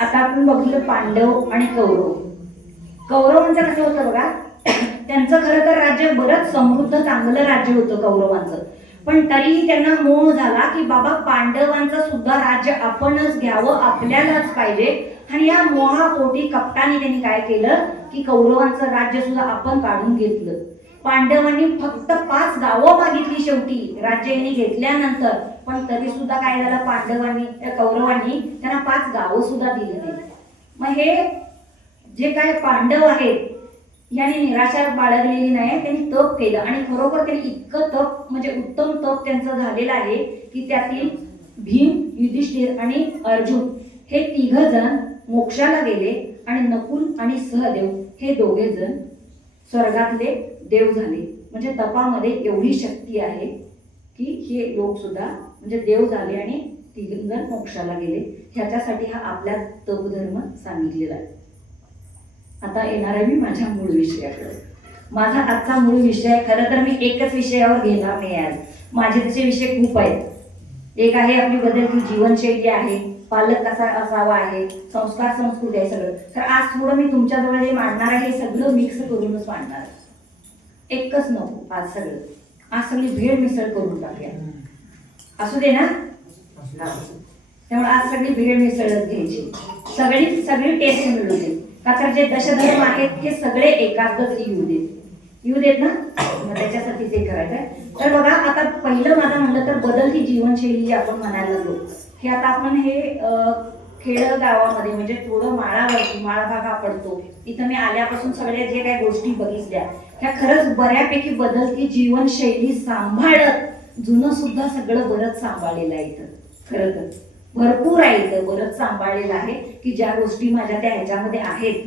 आता आपण बघितलं पांडव आणि कौरव. कौरवांचं म्हणजे कसं होतं बघा त्यांचं खरं तर राज्य बरंच समृद्ध चांगलं राज्य होतं कौरवांचं. पण तरीही त्यांना मोह झाला की बाबा पांडवांचं सुद्धा राज्य आपणच घ्यावं आपल्यालाच पाहिजे. आणि या मोहापोटी कप्तानी त्यांनी काय केलं की कौरवांचं राज्य सुद्धा आपण काढून घेतलं. पांडवांनी फक्त पाच गावं मागितली शेवटी. राज्य यांनी घेतल्यानंतर. पण तरी सुद्धा काय झालं? पांडवांनी त्या कौरवांनी त्यांना पाच गावं सुद्धा दिली नाही. मग हे जे काय पांडव आहेत यांनी निराशा बाळगलेली नाही. त्यांनी तप केलं. आणि खरोखर त्यांनी इतकं तप म्हणजे उत्तम तप त्यांचं झालेलं आहे की त्यातील भीम युधिष्ठिर आणि अर्जुन हे तिघ जण मोक्षाला गेले. आणि नकुल आणि सहदेव हे दोघे जण स्वर्गातले देव झाले. म्हणजे तपामध्ये एवढी शक्ती आहे की हे लोकसुद्धा म्हणजे देव झाले आणि तिघंजण मोक्षाला गेले. ह्याच्यासाठी हा आपल्या तपधर्म सांगितलेला आहे. आता येणार आहे मी माझ्या मूळ विषयाकडे. माझा आजचा मूळ विषय खरं तर मी एकच विषयावर घेणार नाही आज. माझे तसे विषय खूप आहेत. एक आहे आपली बदलती जीवनशैली आहे. पालक कसा असावा आहे संस्कार संस्कृती आहे सगळं. तर आज थोडं मी तुमच्याजवळ जे मांडणार आहे हे सगळं मिक्स करूनच मांडणार आहे. एकच नको आज सगळं. आज सगळी भेळ मिसळ करून टाकूया. असू दे ना? त्यामुळे आज सगळी भेळ मिसळत घ्यायची. सगळी सगळी टेस्ट मिळू दे. का तर जे दशधर्म आहेत हे सगळे एकाच येऊ देत. येऊ देत ना? मग त्याच्यासाठी ते करायचं आहे तर बघा आता पहिलं माझं म्हणलं तर बदलती जीवनशैली आपण म्हणायला लागलो. हे आता आपण हे खेड गावामध्ये म्हणजे थोडं माळावरती माळा भागा पडतो. इथं मी आल्यापासून सगळ्या जे काही गोष्टी बघितल्या ह्या खरंच बऱ्यापैकी बदलती जीवनशैली सांभाळत जुनं सुद्धा सगळं बरंच सांभाळलेलं आहे इथं. खरं तर. भरपूर आहे इथं बरंच सांभाळलेलं आहे की ज्या गोष्टी माझ्या त्या ह्याच्यामध्ये आहेत.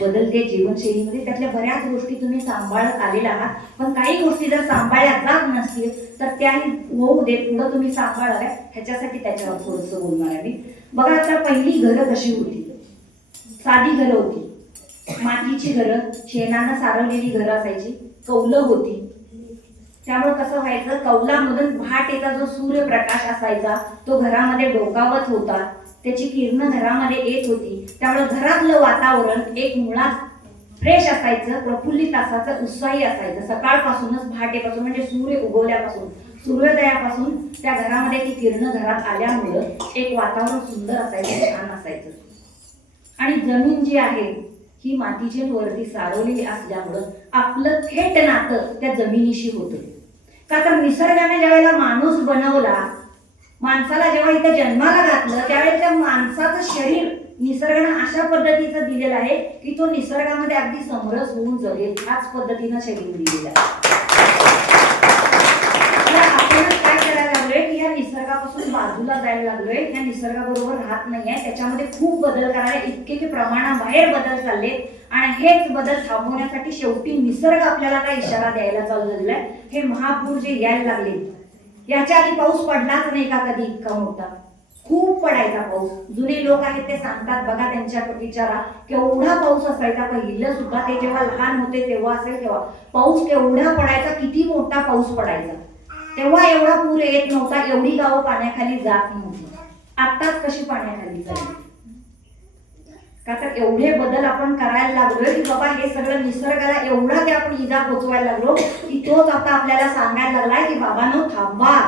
बदलते जीवनशैलीमध्ये. त्यातल्या बऱ्याच गोष्टी तुम्ही सांभाळत आलेल्या आहात. पण काही गोष्टी जर सांभाळल्या जात नसतील तर त्याही होऊ दे पुढं तुम्ही सांभाळाव्या ह्याच्यासाठी त्याच्यावर थोडंसं बोलणार आहे मी. बघा आता पहिली घरं कशी होती? साधी घरं होती. मातीची घरं शेणानं सारवलेली घरं असायची. कौलं होती. त्यामुळे कसं व्हायचं? कौलामधून भाटेचा जो सूर्यप्रकाश असायचा तो घरामध्ये डोकावत होता. त्याची किरण घरामध्ये येत होती. त्यामुळे घरातलं वातावरण एक मुळात फ्रेश असायचं प्रफुल्लित असायचं उत्साही असायचं. सकाळपासूनच पहाटेपासून म्हणजे सूर्य उगवल्यापासून सूर्योदयापासून त्या घरामध्ये ती किरण घरात आल्यामुळं एक वातावरण सुंदर असायचं छान असायचं. आणि जमीन जी आहे ही मातीची वरती सारवलेली असल्यामुळं आपलं थेट नातं त्या जमिनीशी होतं. का तर निसर्गाने ज्यावेळेला माणूस बनवला माणसाला जेव्हा इथं जन्माला घातलं त्यावेळेस त्या माणसाचं शरीर निसर्गानं अशा पद्धतीचं दिलेलं आहे की तो निसर्गामध्ये अगदी समरस होऊन जगेल ह्याच पद्धतीनं शरीर दिलेलं आहे. आपल्याला काय करायला लागलोय की ह्या निसर्गापासून बाजूला जायला लागलोय. ह्या निसर्गाबरोबर राहत नाहीये त्याच्यामध्ये खूप बदल करायला इतके की प्रमाणाबाहेर बदल चालले. आणि हेच बदल थांबवण्यासाठी शेवटी निसर्ग आपल्याला काय इशारा द्यायला चालू झालेला आहे हे महापूर जे यायला लागले याच्या आधी पाऊस पडलाच नाही का कधी? इतका मोठा. खूप पडायचा पाऊस. जुने लोक आहेत ते सांगतात बघा त्यांच्या विचारा केवढा पाऊस असायचा. पहिलं सुद्धा ते जेव्हा लहान होते तेव्हा असेल तेव्हा. पाऊस केवढा पडायचा किती मोठा पाऊस पडायचा. तेव्हा एवढा पूर येत नव्हता एवढी गावं पाण्याखाली जात नव्हती. आत्ताच कशी पाण्याखाली जाईल? का तर एवढे बदल आपण करायला लागलोय की बाबा हे सगळं निसर्गाला एवढा ते आपण इजा पोचवायला लागलो की तोच आता आपल्याला सांगायला लागलाय की बाबांनो थांबा.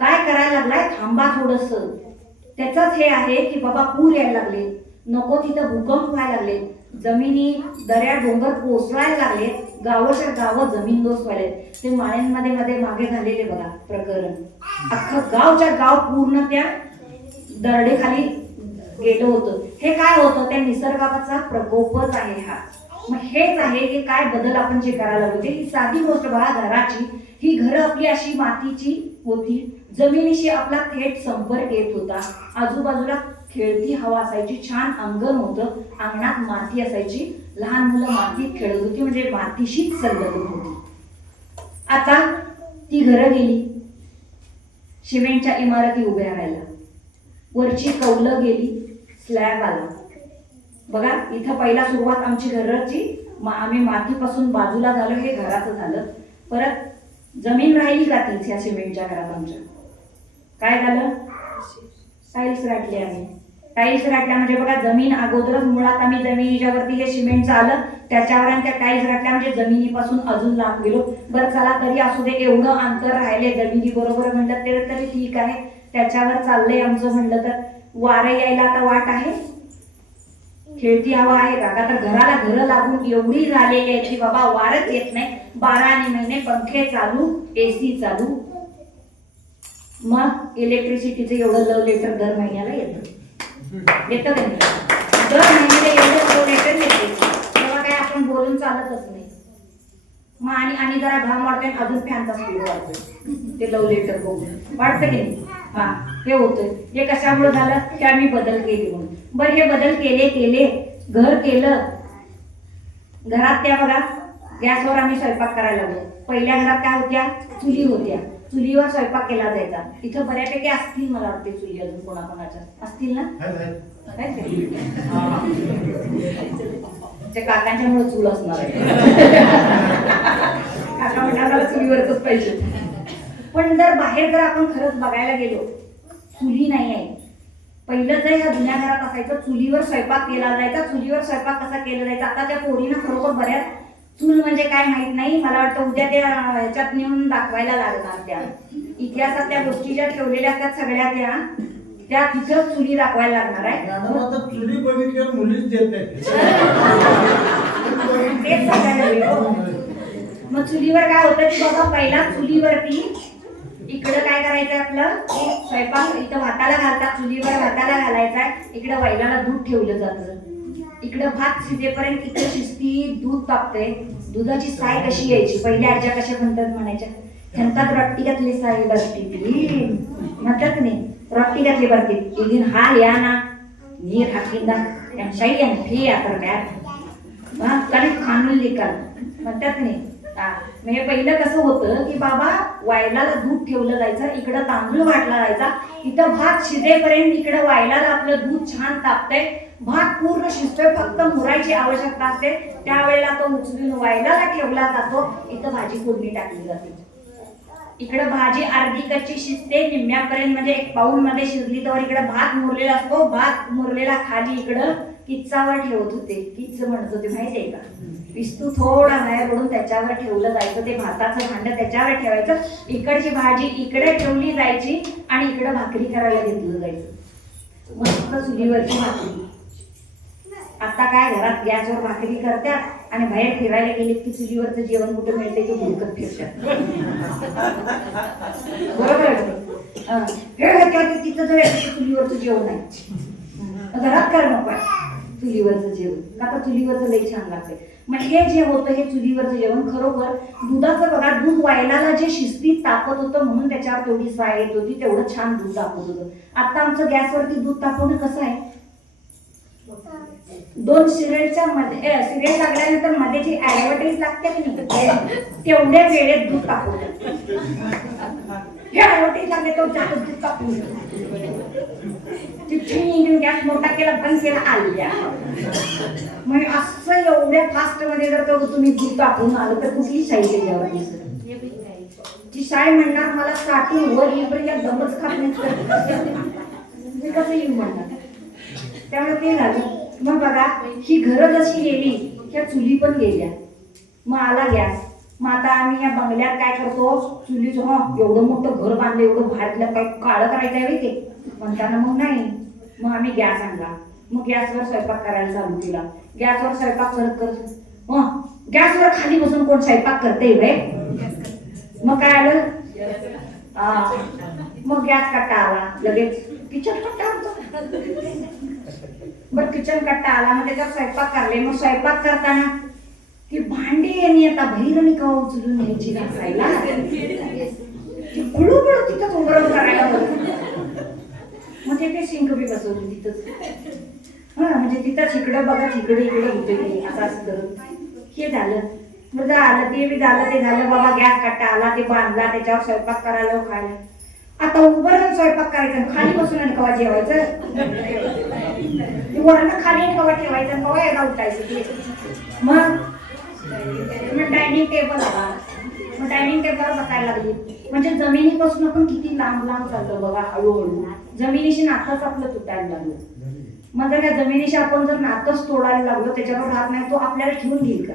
काय करायला लागलाय? थांबा थोडस. त्याचंच हे आहे की बाबा पूर यायला लागले. नको तिथं भूकंप व्हायला लागले. जमिनी दऱ्या डोंगर कोसळायला लागले. गावच्या गावं जमीनदोस्त व्हायले ते माळ्यांमध्ये मध्ये मागे झालेले बघा प्रकरण. अख्खं गावच्या गाव पूर्ण त्या दरडेखाली गेलं होतं. हे काय होतं? त्या निसर्गाचा प्रकोपच आहे हा. मग हेच आहे की काय बदल आपण जे करायला होते ही साधी गोष्ट बघा घराची. ही घरं आपली अशी मातीची होती. जमिनीशी आपला थेट संपर्क येत होता. आजूबाजूला खेळती हवा असायची छान अंगण होतं. अंगणात माती असायची. लहान मुलं मातीत खेळत होती म्हणजे मातीशीच संलग्न होती. आता ती घरं गेली. सिमेंटच्या इमारती उभ्या राहिल्या. वरची कौलं गेली. स्लॅब आला. बघा इथं पहिला सुरुवात आमची घराची. मा- आम्ही मातीपासून बाजूला झालो हे घराचं झालं. परत जमीन राहिली का तीच ह्या सिमेंटच्या घरात आमच्या? काय झालं? टाईल्स गाठले आम्ही. टाईल्स गाठल्या म्हणजे बघा जमीन अगोदरच मुळात आम्ही जमिनीच्या वरती हे सिमेंटचं आलं. त्याच्यावर आणि त्या टाईल्स गाठल्या म्हणजे जमिनीपासून अजून लांब गेलो. बरं चला तरी असू दे एवढं अंतर राहिले. जमिनी बरोबर म्हणलं ते तरी ठीक आहे. त्याच्यावर चाललंय आमचं म्हणलं तर. वारं यायला आता वाट आहे. खेळती हवा आहे का आता तर घराला घरं लागून एवढी झालेली आहे की बाबा वारच येत नाही. बारा आणि महिने पंखे चालू एसी चालू. मग इलेक्ट्रिसिटीचं एवढं लव लेटर दर महिन्याला येतं. येतं का नाही? दर महिन्याला एवढं लव लेटर येते. तेव्हा काय आपण बोलून चालतच नाही. मग आणि आणि जरा घाम वाढतोय अजून फॅनचा स्पीड वाढतोय. ते लव लेटर बघून. वाटतं की नाही? हा हे होतंय. हे कशामुळे झालं? की आम्ही बदल केले म्हणून. बरं हे बदल केले केले. घर केलं. घरात त्या बघा गॅसवर आम्ही स्वयंपाक करायला लागलो. पहिल्या घरात काय होत्या चुली होत्या. चुलीवर स्वयंपाक केला जायचा. इथं बऱ्यापैकी असतील मला वाटते चुली अजून कोणाकोणाच्या. असतील ना? आहेत का? ते काकांच्या मुळे चूल असणार आहे. काका मला चुलीवरच पाहिजे. पण जर बाहेर जर आपण खरंच बघायला गेलो चुली नाही आहे. पहिलं जर ह्या जुन्या घरात असायचं चुलीवर स्वयंपाक केला जायचा चुलीवर स्वयंपाक कसा केला जायचा आता त्या पोरीनं खरोखर बऱ्याच चूल म्हणजे काय माहीत नाही मला वाटतं उद्या त्या ह्याच्यात नेऊन दाखवायला लागणार त्या. इतिहासात त्या गोष्टी ज्या ठेवलेल्या असतात सगळ्या त्या त्या तिथं चुली दाखवायला लागणार आहे. चुली बघितल्यावर मुलीच देत नाही तेच सांगायला गेलो. मग चुलीवर काय होतं की बाबा पहिला चुलीवरती इकडं काय करायचंय आपलं? स्वयंपाक इथं भाताला घालतात चुलीवर भाताला घालायचा इकडं वैलाला दूध ठेवलं जातं. इकडं भात शिजेपर्यंत इकडे शिजती दूध तापते दुधाची साय कशी यायची? पहिल्या आजच्या कशा म्हणतात म्हणायच्या? ह्यांतात रट्टी घातली साय बरती म्हणतात नाही? रट्टी घातली बरती इदिन हा या ना. नीर हाकिंदा. यांच्याही यांनी फी आता काय? मग कधी खाणून लिकाल म्हणतात नाही? म्हणजे पहिलं कसं होतं की बाबा वायलाला दूध ठेवलं जायचं इकडं तांदूळ वाटला जायचा इथं भात शिजेपर्यंत इकडं वायलाला आपलं दूध छान तापतंय. भात पूर्ण शिजतोय फक्त मुरायची आवश्यकता असते. त्यावेळेला तो उचलून वायलाला ठेवला जातो. इथं भाजी फोडणी टाकली जाते. इकडं भाजी अर्धी कच्ची शिजते निम्म्यापर्यंत म्हणजे एक पाऊल मध्ये शिजली तर इकडं भात मुरलेला असतो. भात मुरलेला खाली इकडं किच्चावर ठेवत होते. किच्च म्हणत होते माहितीये का? विस्तू थोडा बाहेर ओढून त्याच्यावर ठेवलं जायचं ते भाताचं भांड त्याच्यावर ठेवायचं इकडची भाजी इकडे ठेवली जायची आणि इकडं भाकरी करायला घेतलं जायचं. मस्त चुलीवरची भाकरी. आता काय घरात गॅसवर भाकरी करतात आणि बाहेर फिरायला गेले की चुलीवरचं जेवण कुठं मिळते ते हुडकत फिरतात बरोबर तिथं जर चुलीवरचं जेवण आहे घरात कर नको चुलीवरचं जेवण. का तर चुलीवरचं लई छान लागते मग हे जे होतं हे चुलीवरचं जेवण खरोखर दुधाचं बघा दूध वायलाला जे शिस्तीत तापत होतं म्हणून त्याच्यावर तेवढी साय येत होती तेवढं छान दूध तापत होतं. आता आमचं गॅसवरती दूध तापवणं कसं आहे? दोन सिरियलच्या मध्ये सिरियल लागल्यानंतरमध्ये जी ऍडव्हर्टाईज लागते की नाही तेवढ्या वेळेत दूध तापवलं हे ऍडव्हर्टाईज लागले तर दूध तापवून तिथे गॅस मोठा केला बंद केला आल्या म्हणजे असं एवढ्या फास्टमध्ये जर का तुम्ही दूध टाकून आलं तर कुठली शाई त्याच्यावरती ती शाई म्हणणार मला साठून वर येईपर्यंत या दमच खात नाही. कसं येऊ म्हणणार? त्यामुळे ते झालं. मग बघा ही घरं जशी गेली त्या चुली पण गेल्या. मग आला गॅस. मग आता आम्ही या बंगल्यात काय करतो? चुलीचं हो एवढं मोठं घर बांधलं एवढं बाहेरलं काय काळं करायचं आहे ते. म्हणताना मग नाही. मग आम्ही गॅस आणला. मग गॅसवर स्वयंपाक करायला चालू केला. गॅसवर स्वयंपाक करत करत मग गॅसवर खाली बसून कोण स्वयंपाक करते वे मग काय आलं? मग गॅस कट्टा आला. लगेच किचन कट्टा आमचा. बर किचन कट्टा आला. मग त्याच्यात स्वयंपाक करले मग स्वयंपाक करताना ती भांडी यांनी आता बहिरणी का उचलून यांची घासायला ती बुळू तिथंच उभं करायला मग ते ते बी बसवली तिथंच. हा म्हणजे तिथंच इकडं बघा इकडे इकडे होते असं असं हे झालं. मग झालं ते बी झालं ते झालं. बाबा गॅस कट्टा आला ते बांधला त्याच्यावर स्वयंपाक करायला खायला. आता उभं राहून स्वयंपाक करायचा खाली बसून आणि कवा जेवायचं? वरण खाली आणि कवा ठेवायचं कवा यायला उठायचं? ते मग मग डायनिंग टेबल आला मग डायनिंग टेबल बसायला लागली. म्हणजे जमिनीपासून आपण किती लांब लांब चाललो बघा हळूहळू. जमिनीशी नातंच आपलं तुटायला लागलं. मग जर त्या जमिनीशी आपण जर नातंच तोडायला लागलो त्याच्यावर राहत नाही तो आपल्याला ठेवून घेईल का?